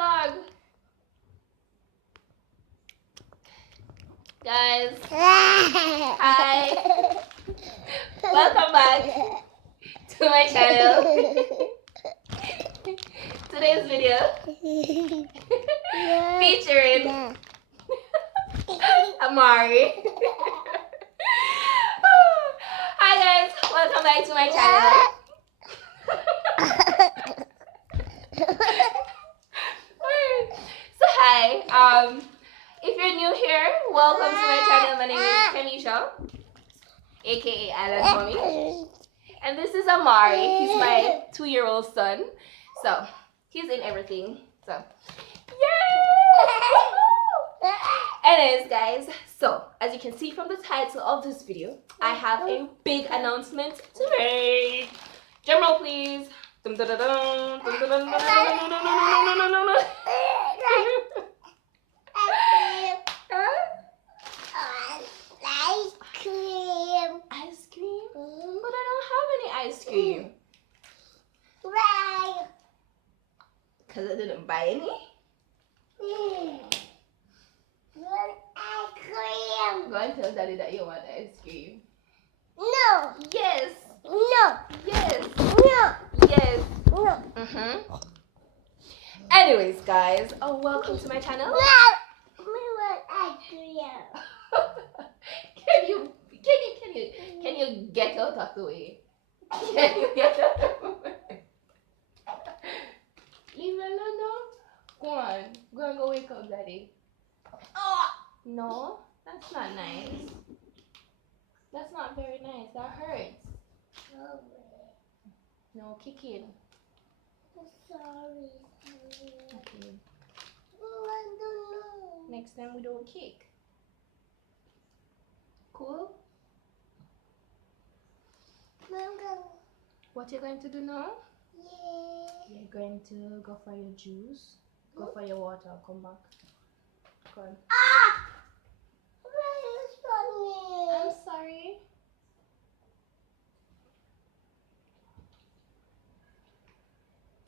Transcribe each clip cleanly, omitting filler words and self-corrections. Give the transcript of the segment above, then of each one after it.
vlog. Guys, hi. Welcome back to my channel. Today's video featuring Amari. Hi guys, welcome back to my channel. So hi, if you're new here, welcome to my channel. My name is Kemisha, aka Island Mommy, and this is Amari. He's my 2-year-old son, so he's in everything. So yay! Anyways, guys, so as you can see from the title of this video, I have a big announcement to make. Drum roll, please. Dum, dum, dum, dum, dum, dum, dum, dum, dum, dum, dum, dum, dum, dum. Ice cream? But I don't have any ice cream. Why? Because I didn't buy any. Ice cream. Go and tell daddy that you want ice cream. No. Yes. No. Yes. No. Yes. No. Anyways, guys, welcome to my channel. We want ice cream. Can you get out of the way? Can you get out of the way? Leave it alone now. Go on. Go and go wake up daddy. Oh no, that's not nice. That's not very nice. That hurts. No, kick it. Sorry. Okay. Oh, I don't know. Next time we don't kick. Cool? Mama. What you're going to do now? Yeah. You're going to go for your juice, go for your water, come back. Go on. Ah! Why you I'm funny? sorry.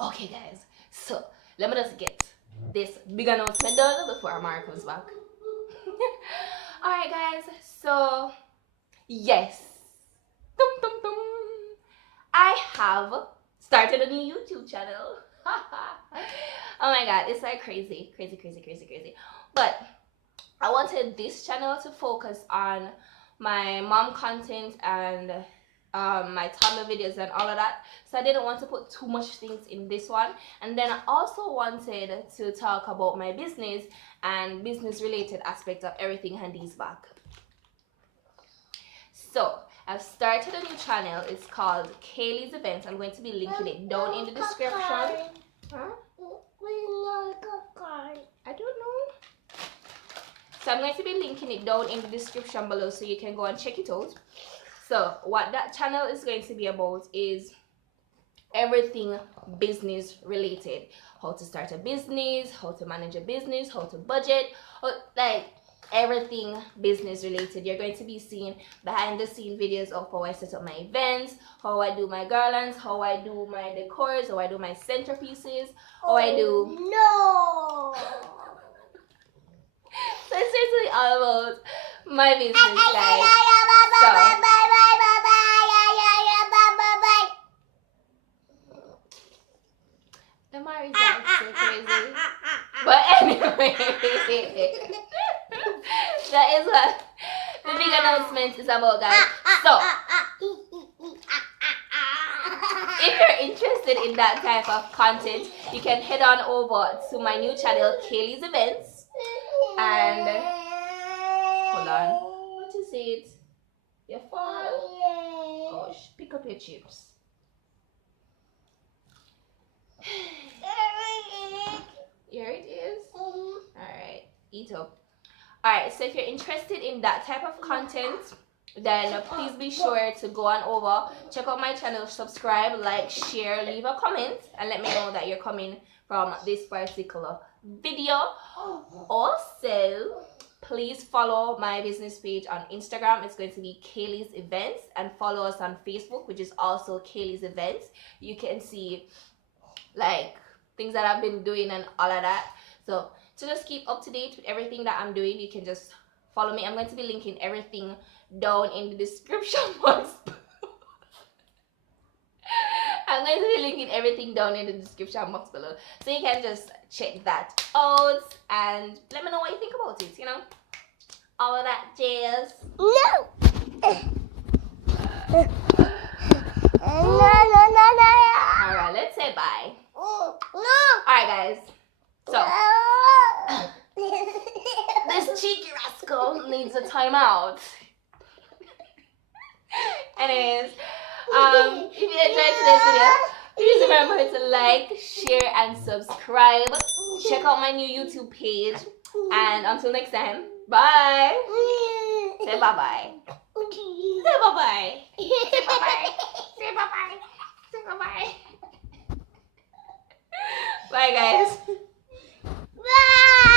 Okay guys, so let me just get this big announcement done before Amara comes back. Alright guys, so yes, dum, dum, dum. I have started a new YouTube channel. Oh my god, it's like crazy. But I wanted this channel to focus on my mom content and my toddler videos and all of that, so I didn't want to put too much things in this one. And then I also wanted to talk about my business and business related aspect of everything Handy's back. So I've started a new channel. It's called Kaylee's Events. I'm going to be linking it down in the description. Huh? I don't know. So I'm going to be linking it down in the description below so you can go and check it out. So what that channel is going to be about is everything business related. How to start a business, how to manage a business, how to budget, like everything business related. You're going to be seeing behind the scene videos of how I set up my events, how I do my garlands, how I do my decors, how I do my centerpieces, how I do... No. So it's basically all about my business, guys. So, Amari's like so crazy. But anyway, that is what the big announcement is about, guys. So, if you're interested in that type of content, you can head on over to my new channel, Kaylee's Events. And hold on. What is it? Your phone? Gosh, pick up your chips. Here it is. Alright, eat up. Alright, so if you're interested in that type of content, then please be sure to go on over, check out my channel, subscribe, like, share, leave a comment, and let me know that you're coming from this particular video. Also, please follow my business page on Instagram. It's going to be Kaylee's Events, and follow us on Facebook, which is also Kaylee's Events. You can see like things that I've been doing and all of that. So to just keep up to date with everything that I'm doing, you can just follow me. I'm going to be linking everything down in the description box. I'm going to be linking everything down in the description box below, so you can just check that out and let me know what you think about it, you know, all of that jazz. No. Alright, let's say bye. No. Alright guys, so this cheeky rascal needs a timeout. Anyways, if you enjoyed today's video, please remember to like, share, and subscribe. Check out my new YouTube page. And until next time, bye. Say bye-bye. Say bye-bye. Say bye-bye. Say bye-bye. Say bye-bye. Bye, guys. Bye.